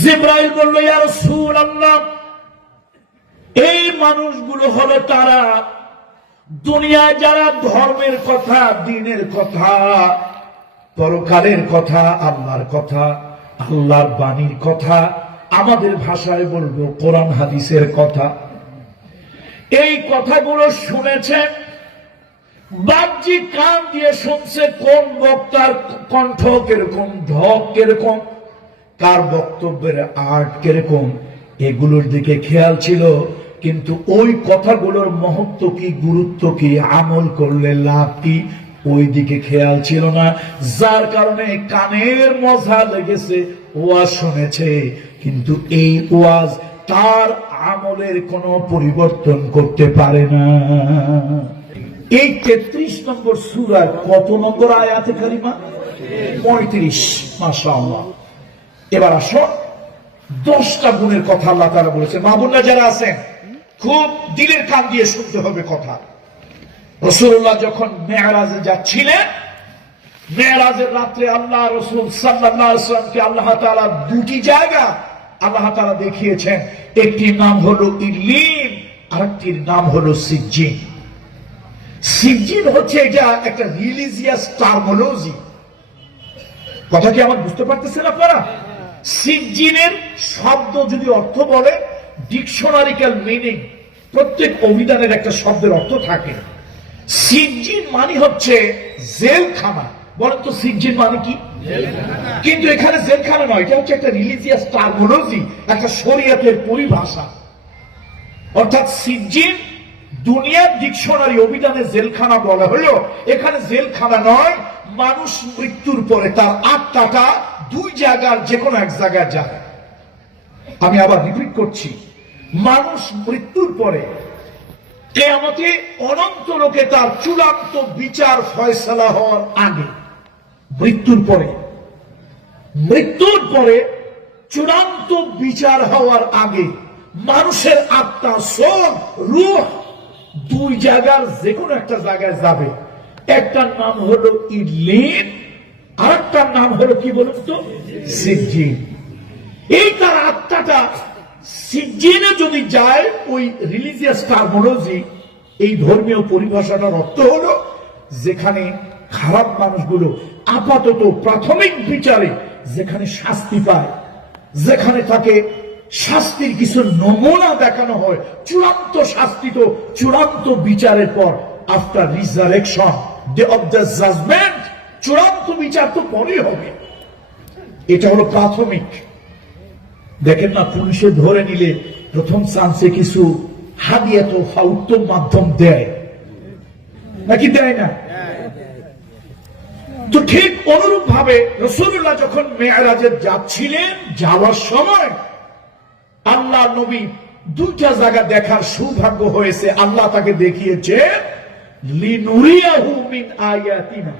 জিবরাইল বলল, ইয়া রাসূলুল্লাহ, এই মানুষগুলো হলো তারা দুনিয়ায় যারা ধর্মের কথা, দ্বীনের কথা, পরকালের কথা, আল্লাহর কথা, আল্লাহর বাণীর কথা, আমাদের ভাষায় বলবো কোরআন হাদিসের কথা, এই কথাগুলো শুনেছে, বাহ্যিক কান দিয়ে শুনছে, কোন বক্তার কণ্ঠ কিরকম, ঢক কিরকম, কার বক্তব্যের আর্ট কিরকম, এগুলোর দিকে খেয়াল ছিল, কিন্তু ওই কথাগুলোর মহত্ব কি, গুরুত্ব কি, আমল করলে লাভ কি, ওই দিকে খেয়াল ছিল না। যার কারণে কানের মজা লেগেছে, ওয়াজ শুনেছে, কিন্তু এই ওয়াজ তার আমলের কোনো পরিবর্তন করতে পারে না। এই 33 নম্বর সূরার কত নম্বর আয়াতে কারিমা? 35। মাশাআল্লাহ। এবার আসো, 10টা গুণের কথা আল্লাহ তাআলা বলেছেন। মা বোনরা যারা আছেন, খুব দিলের কান দিয়ে শুনতে হবে কথা। রাসূলুল্লাহ যখন মেরাজে যাচ্ছিলেন, মেরাজের রাত্রে আল্লাহ রাসূল সাল্লাল্লাহু আলাইহি ওয়াসাল্লামকে আল্লাহ তাআলা দুটি জায়গা আল্লাহ তাআলা দেখিয়েছেন। একটির নাম হলো ইল্লিন, আরেকটির নাম হলো সিজ্জিন। সিজ্জিন হচ্ছে এটা একটা রিলিজিয়াস টার্মিনোলজি। কথা কি আমার বুঝতে পারতেছেন আপনারা? সিজ্জিনের শব্দ যদি অর্থ বলে, ডিকশনারিক্যাল মিনিং, প্রত্যেক অভিধানের একটা শব্দের অর্থ থাকে। সিজ্জিন মানে হচ্ছে জেলখানা। বলেন তো সিজ্জিন মানে কি? কিন্তু এখানে জেলখানা নয়, এটা হচ্ছে একটা রিলিজিয়াস টার্মিনোলজি, একটা শরীয়তের পরিভাষা। অর্থাৎ সিজ্জিন দুনিয়ার ডিকশনারি অভিধানে জেলখানা বলা হলো, এখানে জেলখানা নয়, মানুষ মৃত্যুর পরে তার আত্মাটা দুই জায়গার যে কোনো এক জায়গায় যায়। আমি আবার রিপিট করছি, মানুষ মৃত্যুর পরে কিয়ামতে অনন্ত লোকে তার চূড়ান্ত বিচার ফয়সালা হওয়ার আগে, মৃত্যুর পরে চূড়ান্ত বিচার হওয়ার আগে মানুষের আত্মা, সোল, রূহ দুই জায়গার যে কোনো একটা জায়গায় যাবে। একটার নাম হলো ইল্লিন, আরেকটার নাম হলো কি বলুন তো? সিজ্জিন। এই তার আত্মাটা সিজ্জিনে যদি যায়, ওই রিলিজিয়াস টার্মিনোলজি, এই ধর্মীয় পরিভাষাটার অর্থ হলো যেখানে খারাপ মানুষগুলো আপাতত প্রাথমিক বিচারে যেখানে শাস্তি পায়, যেখানে তাকে শাস্তির কিছু নমুনা দেখানো হয়, চূড়ান্ত শাস্তি তো চূড়ান্ত বিচারের পর, after resurrection, day of the judgement, চূড়ান্ত বিচার তো পরে হবে। এটা হলো প্রাথমিক। দেখেন না, পুলিশে ধরে নিলে প্রথম চান্সে কিছু হাদিয়া তো উত্তম মাধ্যম দেয় নাকি দেয় না? তো ঠিক অনুরূপ ভাবে রাসূলুল্লাহ যখন মেরাজে যাচ্ছিলেন, যাওয়ার সময় আল্লাহ নবী দুইটা জায়গা দেখার সৌভাগ্য হয়েছে। আল্লাহ তাকে দেখিয়েছে লিনুরিয়াহু মিন আয়াতিনা।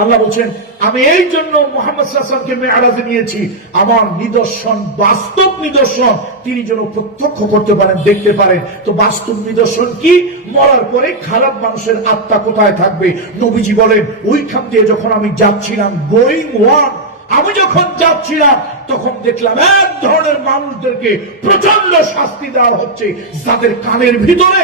আল্লাহ বলছেন, আমি এই জন্য মুহাম্মদ সাল্লাল্লাহু আলাইহি ওয়াসাল্লামকে মেরাজে নিয়েছি, আমার নিদর্শন, বাস্তব নিদর্শন তিনি যেন প্রত্যক্ষ করতে পারেন, দেখতে পারেন। তো বাস্তব নিদর্শন কি? মরার পরে খারাপ মানুষের আত্মা কোথায় থাকবে? নবীজি বলেন, ওইখান দিয়ে যখন আমি যাচ্ছিলাম, গোয়িং ওয়ান, আমি যখন যাচ্ছিলাম তখন দেখলাম এক ধরনের মানুষদেরকে প্রচন্ড শাস্তি দেওয়া হচ্ছে, যাদের কানের ভিতরে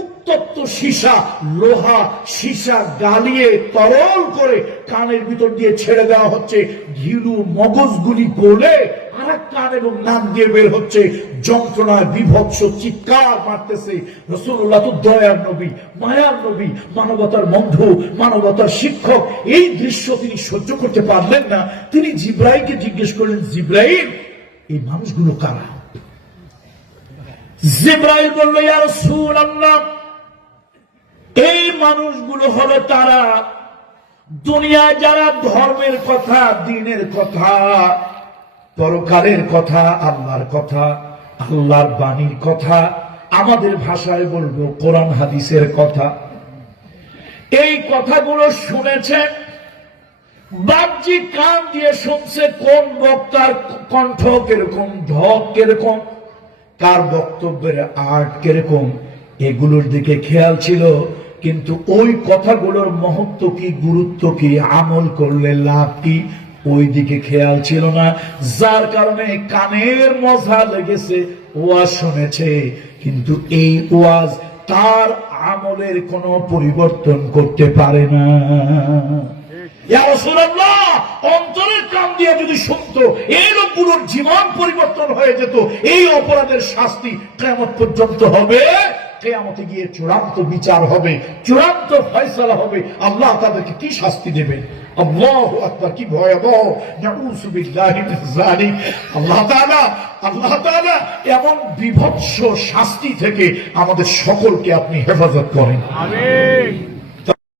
উত্তপ্ত সীসা, লোহা সীসা গালিয়ে তরল করে কানের ভিতর দিয়ে ছেড়ে দেওয়া হচ্ছে, ঘিলু মগজগুলি গলে আর এক কান এবং নাক দিয়ে বের হচ্ছে, যন্ত্রণায় বিভৎস চিৎকার মারতেছে। রাসূলুল্লাহ তো দয়ার নবী, মায়ার নবী, মানবতার বন্ধু, মানবতার শিক্ষক। এই দৃশ্য তিনি সহ্য করতে পারলেন না। তিনি জিবরাইলকে জিজ্ঞেস করলেন, জিবরাইল, এই মানুষগুলো কারা? জিবরাইল বলল, ইয়া রাসূলুল্লাহ, এই মানুষগুলো হলো তারা দুনিয়ায় যারা ধর্মের কথা, দ্বীনের কথা, পরকালের কথা, আল্লাহর কথা, আল্লাহর বাণীর কথা, আমাদের ভাষায় বলবো কোরআন হাদিসের কথা, এই কথাগুলো শুনেছে, বাহ্যিক কান দিয়ে শুনছে, কোন বক্তার কণ্ঠ কিরকম, ঢক কিরকম, কার বক্তব্যের আর্ট কিরকম, এগুলোর দিকে খেয়াল ছিল, কিন্তু ওই কথাগুলোর মহত্ব কি, গুরুত্ব কি, আমল করলে লাভ কি, ওই দিকে খেয়াল ছিল না, যার কারণে কানের মজা লেগেছে, ওয়াজ শুনেছে, কিন্তু এই ওয়াজ তার আমলের কোনো পরিবর্তন করতে পারে না। ইয়া রাসূলুল্লাহ, অন্তরের কান দিয়ে যদি শুনতো, এই লোকগুলোর জীবন পরিবর্তন হয়ে যেত। এই অপরাধের শাস্তি কিয়ামত পর্যন্ত হবে, কিয়ামতে গিয়ে চূড়ান্ত বিচার হবে, চূড়ান্ত ফয়সালা হবে। আল্লাহ তাদেরকে কি শাস্তি দেবেন? আল্লাহু আকবার, কি ভয়াবহ! নাউযু বিল্লাহি মিন যালিক। আল্লাহ তাআলা এমন বিভৎস শাস্তি থেকে আমাদের সকলকে আপনি হেফাজত করেন। আমিন।